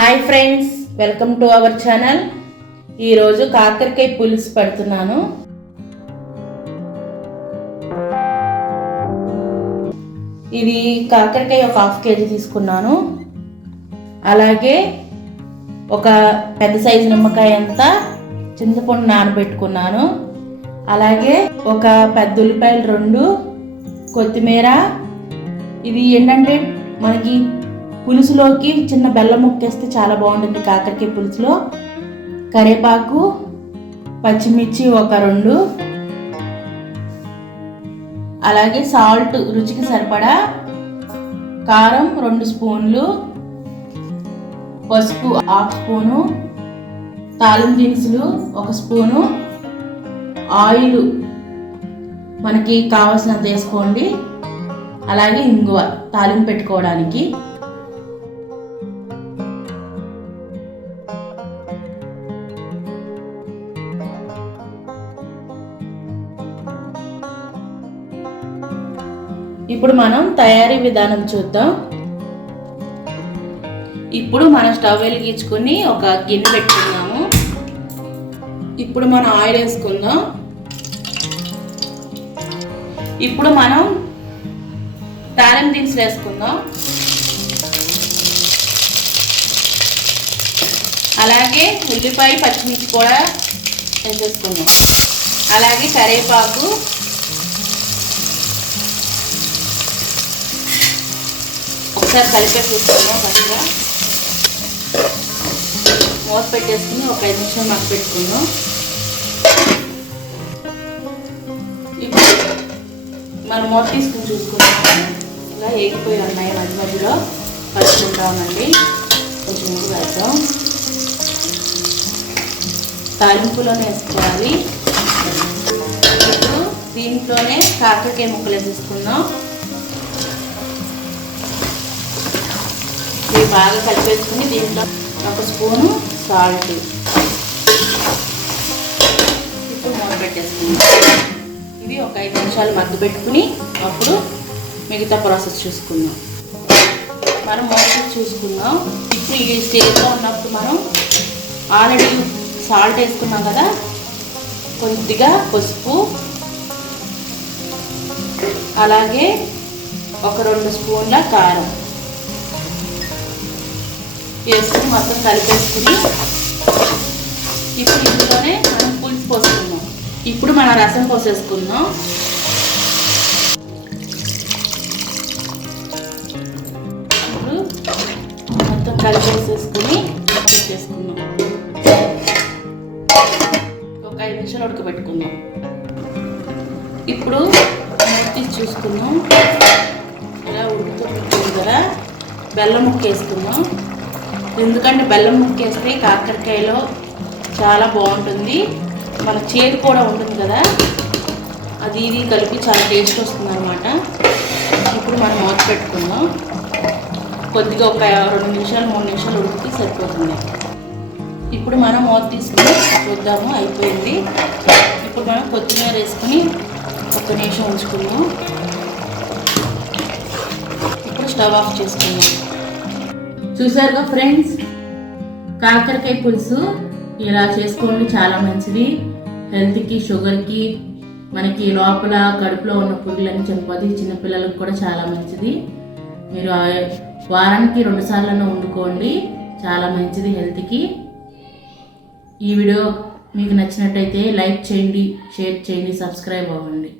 Hi friends, welcome to our channel. ఈరోజు కాకరకాయ పులుసు పెడుతున్నాను. ఇది కాకరకాయ ఒక 1/2 kg తీసుకున్నాను. అలాగే ఒక పెద్ద సైజు నిమ్మకాయ అంతా చింతపండు నానబెట్టుకున్నాను. అలాగే ఒక పెద్ద ఉల్లిపాయలు 2, కొత్తిమీర. ఇది ఏంటంటే మనకి పులుసులోకి చిన్న బెల్లం ముక్కేస్తే చాలా బాగుంటుంది కాకరకాయ పులుసులో. కరివేపాకు, పచ్చిమిర్చి ఒక 2, అలాగే సాల్ట్ రుచికి సరిపడా, కారం 2 స్పూన్లు, పసుపు 1/2 స్పూను, తాలింపు దినుసులు 1 స్పూను, ఆయిల్ మనకి కావాల్సినంత వేసుకోండి. అలాగే ఇంగువ తాలింపు పెట్టుకోవడానికి. ఇప్పుడు మనం తయారీ విధానం చూద్దాం. ఇప్పుడు మనం స్టవ్ వెలిగించుకొని ఒక గిన్నె పెట్టుకుందాము. ఇప్పుడు మనం ఆయిల్ వేసుకుందాం. ఇప్పుడు మనం తాలింపు దినుసులు వేసుకుందాం. అలాగే ఉల్లిపాయ, పచ్చిమిర్చి కూడా వేసేసుకుందాం. అలాగే కరివేపాకు, ఒకసారి కలిపేసుకుందాం. ఫస్ట్గా మూత పెట్టేసుకుని ఒక 5 నిమిషాలు మగ్గ పెట్టుకుందాం. ఇప్పుడు మనం మూత తీసుకుని చూసుకుంటాం. ఇలా ఏగిపోయి ఉన్నాయి. మధ్య మధ్యలో కలుపుకుంటామండి. కొంచెం ముందు వేద్దాం. తాలింపులోనే వేసుకోవాలి. ఇప్పుడు దీంట్లోనే కాకరకాయ ముక్కలు వేసేసుకుందాం. ఇవి బాగా కలిపేసుకుని దీంట్లో 1 స్పూను సాల్ట్. ఇప్పుడు మూత పెట్టేసుకుందాం. ఇది ఒక 5 నిమిషాలు మగ్గ పెట్టుకుని అప్పుడు మిగతా ప్రాసెస్ చూసుకుందాం. మనం మూత చూసుకుందాం. ఇప్పుడు ఈ స్టేజ్లో ఉన్నప్పుడు మనం ఆల్రెడీ సాల్ట్ వేసుకున్నాం కదా, కొద్దిగా పసుపు, అలాగే ఒక 2 స్పూన్ల కారం వేసుకుని మొత్తం కలిపేసుకుని ఇప్పుడు ఇందులోనే మనం పులుసు పోసుకుందాం. ఇప్పుడు మనం రసం పోసేసుకుందాం. ఇప్పుడు మొత్తం కలిపేసేసుకుని పెట్టేసుకుందాం. ఒక 5 నిమిషాలు ఉడకబెట్టుకుందాం. ఇప్పుడు తీసి చూసుకుందాం. ఇలా ఉడుకుతుంది కదా, బెల్లం ముక్క వేసుకుందాం. ఎందుకంటే బెల్లం ముక్కేస్తే కాకరకాయలో చాలా బాగుంటుంది. మన చేదు కూడా ఉంటుంది కదా, అది ఇది కలిపి చాలా టేస్ట్ వస్తుంది అన్నమాట. ఇప్పుడు మనం మూత పెట్టుకుందాం. కొద్దిగా ఒక 2 నిమిషాలు 3 నిమిషాలు ఉడికి సరిపోతుంది. ఇప్పుడు మనం మూత తీసుకుని చూద్దాము. అయిపోయింది. ఇప్పుడు మనం కొత్తిమీర వేసుకుని 1 నిమిషం ఉంచుకుందాం. ఇప్పుడు స్టవ్ ఆఫ్ చేసుకుందాం. చూసారుగా ఫ్రెండ్స్, కాకరకాయ పులుసు ఇలా చేసుకోండి. చాలా మంచిది హెల్త్కి, షుగర్కి, మనకి లోపల కడుపులో ఉన్న పురుగులన్నీ చనిపోతాయి. చిన్నపిల్లలకు కూడా చాలా మంచిది. మీరు వారానికి 2 సార్లు వండుకోండి. చాలా మంచిది హెల్త్కి. ఈ వీడియో మీకు నచ్చినట్టయితే లైక్ చేయండి, షేర్ చేయండి, సబ్స్క్రైబ్ అవ్వండి.